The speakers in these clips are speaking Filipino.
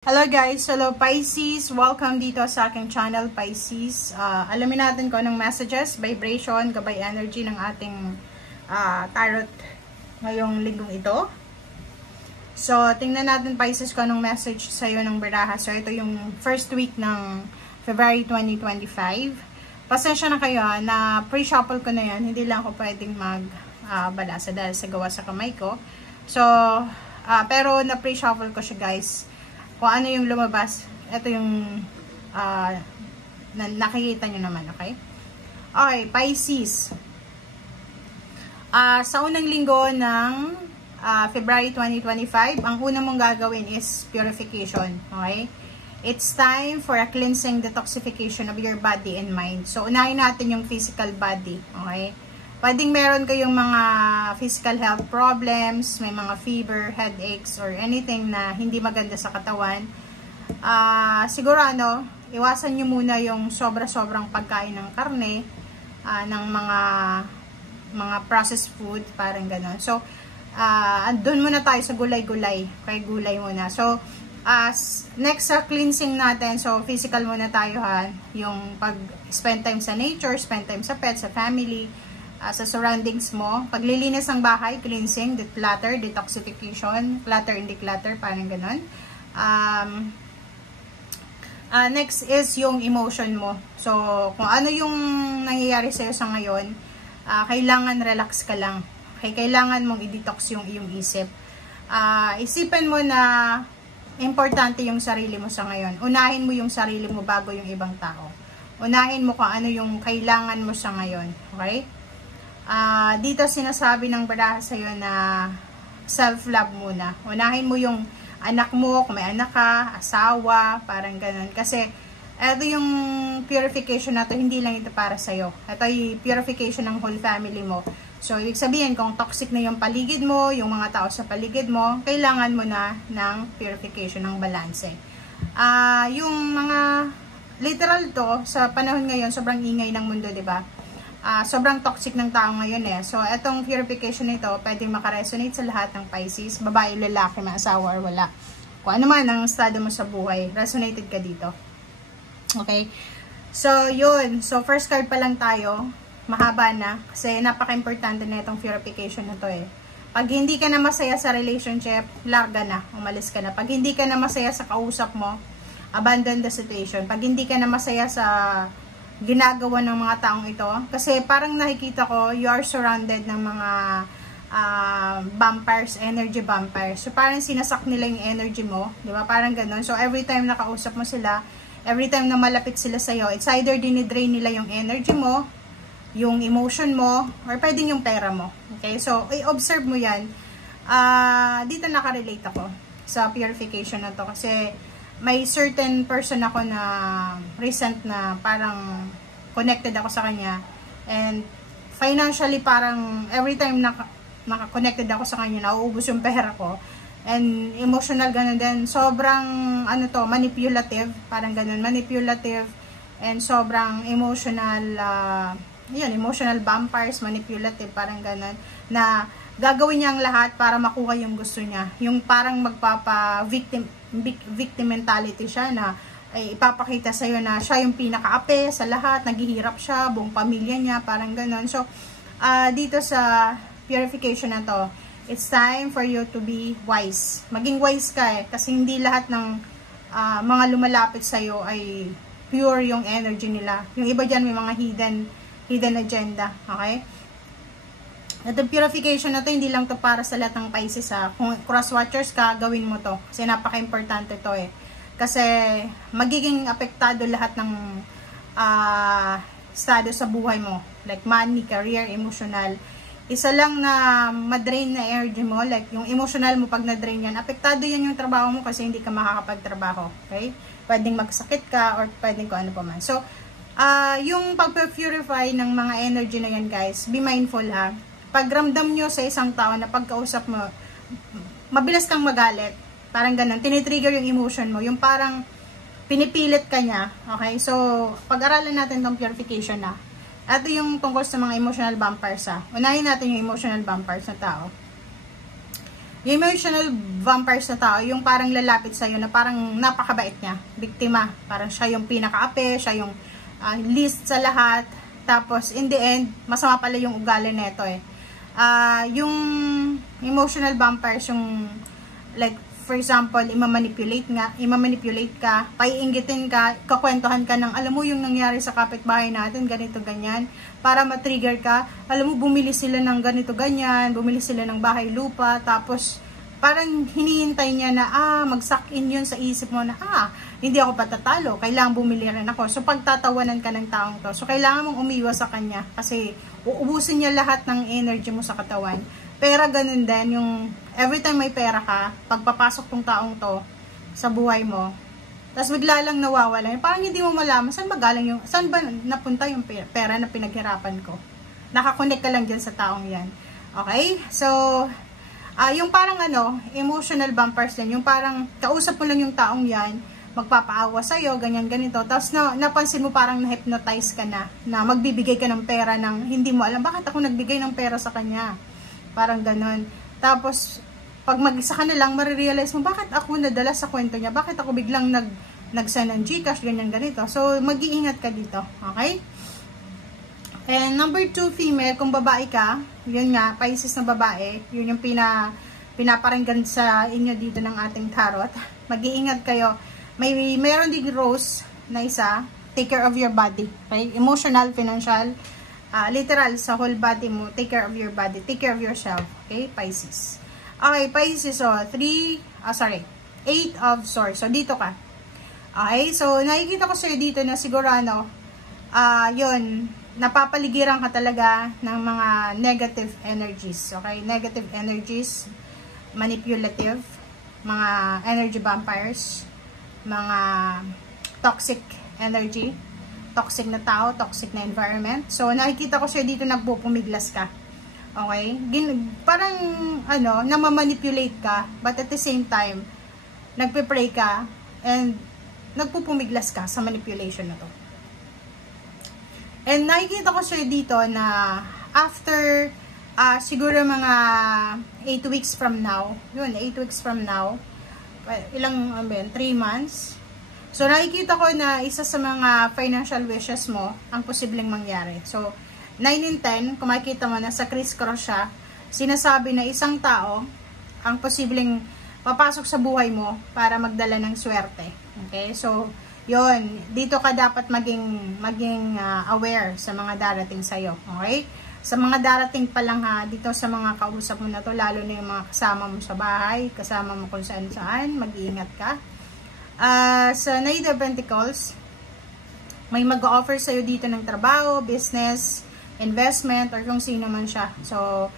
Hello guys, hello Pisces, welcome dito sa aking channel Pisces. Alamin natin kung anong messages, vibration, gabay energy ng ating tarot ngayong linggong ito. So, tingnan natin Pisces kung anong message sa'yo ng baraha. So, ito yung first week ng February 2025. Pasensya na kayo na pre-shuffle ko na yan, hindi lang ako pwedeng magbalasa dahil sa gawa sa kamay ko. So, pero na pre-shuffle ko siya guys. Kung ano yung lumabas, ito yung nakikita nyo naman, okay? Okay, Pisces. Sa unang linggo ng February 2025, ang una mong gagawin is purification, okay? It's time for a cleansing detoxification of your body and mind. So, unahin natin yung physical body, okay? Pwedeng meron kayong mga physical health problems, may mga fever, headaches, or anything na hindi maganda sa katawan. Siguro iwasan nyo muna yung sobra-sobrang pagkain ng karne, ng mga processed food, parang gano'n. So, doon muna tayo sa gulay-gulay. Kay gulay muna. So, next sa cleansing natin, so physical muna tayo yung pag-spend time sa nature, spend time sa pets, sa family, sa surroundings mo. Paglilinis ng bahay, cleansing, declutter, detoxification, clutter and declutter, parang ganon. Next is yung emotion mo. So, kung ano yung nangyayari sa'yo sa ngayon, kailangan relax ka lang. Kailangan mong i-detox yung iyong isip. Isipin mo na importante yung sarili mo sa ngayon. Unahin mo yung sarili mo bago yung ibang tao. Unahin mo kung ano yung kailangan mo sa ngayon. Okay? Dito sinasabi ng baraha sa'yo na self-love muna. Unahin mo yung anak mo, kung may anak ka, asawa, parang ganun. Kasi, ito yung purification na to, hindi lang ito para sa'yo. Ito yung purification ng whole family mo. So, ibig sabihin, kung toxic na yung paligid mo, yung mga tao sa paligid mo, kailangan mo na ng purification, ng balanse. Yung mga, literal to, sa panahon ngayon, sobrang ingay ng mundo, diba? Sobrang toxic ng tao ngayon eh. So, etong purification nito, pwedeng makaresonate sa lahat ng Pisces, babae, lalaki, may asawa, or wala. Kung ano man ang estado mo sa buhay, resonated ka dito. Okay? So, yun. So, first card pa lang tayo. Mahaba na. Kasi napaka-importante na itong purification na to eh. Pag hindi ka na masaya sa relationship, larga na. Umalis ka na. Pag hindi ka na masaya sa kausap mo, abandon the situation. Pag hindi ka na masaya sa ginagawa ng mga taong ito. Kasi parang nakikita ko, you are surrounded ng mga vampires, energy vampires. So parang sinasak nila yung energy mo. Di ba? Parang ganun. So every time nakausap mo sila, every time na malapit sila sa'yo, it's either dinidrain nila yung energy mo, yung emotion mo, or pwedeng yung pera mo. Okay? So, i-observe mo yan. Dito nakarelate ako sa purification na to. Kasi may certain person ako na recent na parang connected ako sa kanya, and financially parang every time naka-connected ako sa kanya, nauubos yung pera ko, and emotional ganun din, sobrang manipulative, parang ganun, manipulative, and sobrang emotional, emotional vampires, manipulative, parang ganun, na gagawin niya ang lahat para makuha yung gusto niya, yung parang victim mentality siya na ipapakita sa'yo na siya yung pinaka-ape sa lahat, naghihirap siya, buong pamilya niya, parang ganun. So, dito sa purification na to, it's time for you to be wise. Maging wise ka eh, kasi hindi lahat ng mga lumalapit sa'yo ay pure yung energy nila. Yung iba dyan may mga hidden agenda, okay? Itong purification na to, hindi lang to para sa lahat ng Pisces ha. Kung cross-watchers ka, gawin mo to. Kasi napaka-importante to eh. Kasi magiging apektado lahat ng estado sa buhay mo. Like money, career, emotional. Isa lang na madrain na energy mo, like yung emotional mo pag na-drain yan, apektado yan yung trabaho mo kasi hindi ka makakapagtrabaho. Okay? Pwedeng magsakit ka or pwedeng kung ano pa man. So, yung pag-purify ng mga energy na yan guys, be mindful ha. Pag ramdam nyo sa isang tao na pagkausap mo, mabilis kang magalit. Parang ganun. Tinitrigger yung emotion mo. Yung parang pinipilit ka niya. Okay? So, pag-aralan natin tong purification na. Ito yung tungkol sa mga emotional vampires ha. Unahin natin yung emotional vampires na tao. Yung emotional vampires na tao, yung parang lalapit sa'yo na parang napakabait niya, biktima. Parang siya yung pinakaape, siya yung least sa lahat. Tapos, in the end, masama pala yung ugali neto eh. Yung emotional vampires, yung like, for example, imamanipulate ka, paiinggitin ka, kakwentuhan ka ng, alam mo yung nangyari sa kapitbahay natin, ganito, ganyan, para matrigger ka, alam mo, bumili sila ng ganito, ganyan, bumili sila ng bahay lupa, tapos, parang hinihintay niya na, mag-suck in yun sa isip mo na, hindi ako patatalo, kailangan bumili rin ako. So, pagtatawanan ka ng taong to, so, kailangan mong umiwas sa kanya, kasi, uubusin niya lahat ng energy mo sa katawan. Pera ganun din, yung every time may pera ka, pagpapasok tong taong to sa buhay mo, tapos bigla lang nawawala, parang hindi mo malaman saan ba napunta yung pera na pinaghirapan ko. Nakakonect ka lang dyan sa taong yan. Okay? So, yung parang emotional vampires din, yung parang kausap mo lang yung taong yan, magpapaawa sa'yo, ganyan, ganito. Tapos napansin mo parang na-hypnotize ka na magbibigay ka ng pera ng hindi mo alam, bakit ako nagbigay ng pera sa kanya? Parang ganon. Tapos, pag mag-isa ka na lang, marirealize mo, bakit ako nadala sa kwento niya? Bakit ako biglang nag-send ng Gcash, ganyan, ganito. So, mag-iingat ka dito. Okay? And number 2, female, kung babae ka, yun nga, Pisces na babae, yun yung pinaparinggan sa inyo dito ng ating tarot. Mag-iingat kayo. Mayroon din rose na isa, take care of your body. Okay? Emotional, financial, literal, sa whole body mo, take care of your body, take care of yourself, okay, Pisces. Okay, Pisces, so, 8 of Swords, so, dito ka. Okay, so, nakikita ko sa'yo dito na siguro, yun, napapaligiran ka talaga ng mga negative energies, okay, negative energies, manipulative, mga energy vampires, mga toxic energy, toxic na tao, toxic na environment. So, nakikita ko siya dito nagpupumiglas ka. Okay? Parang, namamanipulate ka, but at the same time, nagpe-pray ka, and nagpupumiglas ka sa manipulation na to. And nakikita ko siya dito na, after, siguro mga 8 weeks from now, 8 weeks from now, 3 months, so, nakikita ko na isa sa mga financial wishes mo ang posibleng mangyari. So, 9 and 10, kung makikita mo na sa criss-cross siya, sinasabi na isang tao ang posibleng papasok sa buhay mo para magdala ng swerte. Okay? So, yun. Dito ka dapat maging aware sa mga darating sa'yo. Okay? Sa mga darating pa lang dito sa mga kausap mo na to, lalo na yung mga kasama mo sa bahay, kasama mo kung saan-saan, mag-iingat ka. Sa Knight of Pentacles, may mag-offer sa'yo dito ng trabaho, business, investment, or kung sino man siya. So,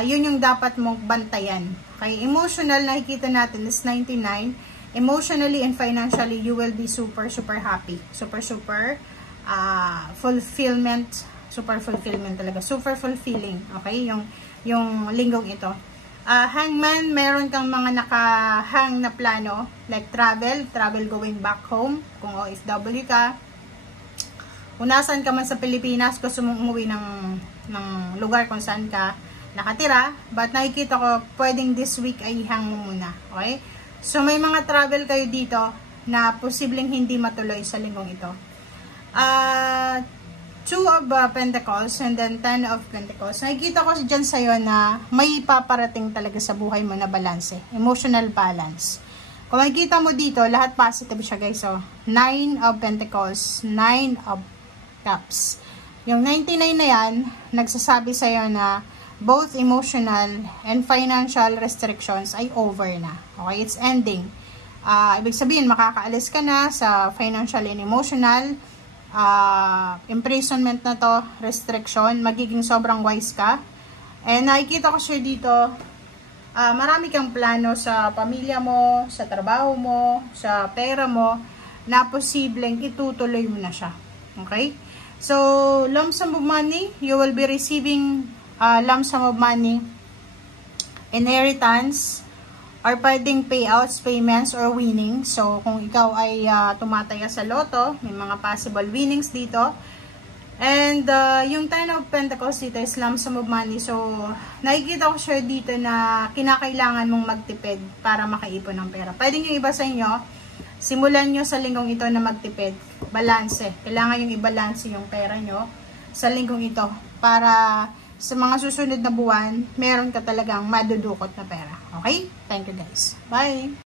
yun yung dapat mong bantayan. Okay, emotional, nakikita natin is 99. Emotionally and financially, you will be super, super happy. Super, super fulfillment. Super fulfillment talaga. Super fulfilling. Okay, yung linggong ito. Hangman, meron kang mga nakahang na plano, like travel going back home, kung OFW ka. Kung nasan ka man sa Pilipinas, gusto mong umuwi ng lugar kung saan ka nakatira, but nakikita ko, pwedeng this week ay hang mo muna. Okay? So, may mga travel kayo dito na posibleng hindi matuloy sa linggong ito. 2 of Pentacles and then 10 of Pentacles. Nakikita ko dyan sa'yo na may paparating talaga sa buhay mo na balance. Emotional balance. Kung makikita mo dito, lahat positive siya guys. So, 9 of Pentacles, 9 of Cups. Yung 99 na yan, nagsasabi sa'yo na both emotional and financial restrictions ay over na. Okay, it's ending. Ibig sabihin, makakaalis ka na sa financial and emotional imprisonment na to, restriction, magiging sobrang wise ka. And nakikita ko siya dito, marami kang plano sa pamilya mo, sa trabaho mo, sa pera mo, na posibleng itutuloy mo na siya. Okay? So, lump sum of money, you will be receiving lump sum of money, inheritance, or pwedeng payouts, payments, or winnings. So, kung ikaw ay tumataya sa loto, may mga possible winnings dito. And yung Ten of Pentacles dito is lump sum of money. So, nakikita ko siya dito na kinakailangan mong magtipid para makaipon ng pera. Pwede nyo iba sa inyo, simulan nyo sa linggong ito na magtipid. Balanse. Kailangan yung i-balance yung pera nyo sa linggong ito para sa mga susunod na buwan, meron ka talagang madudukot na pera. Okay? Thank you guys. Bye!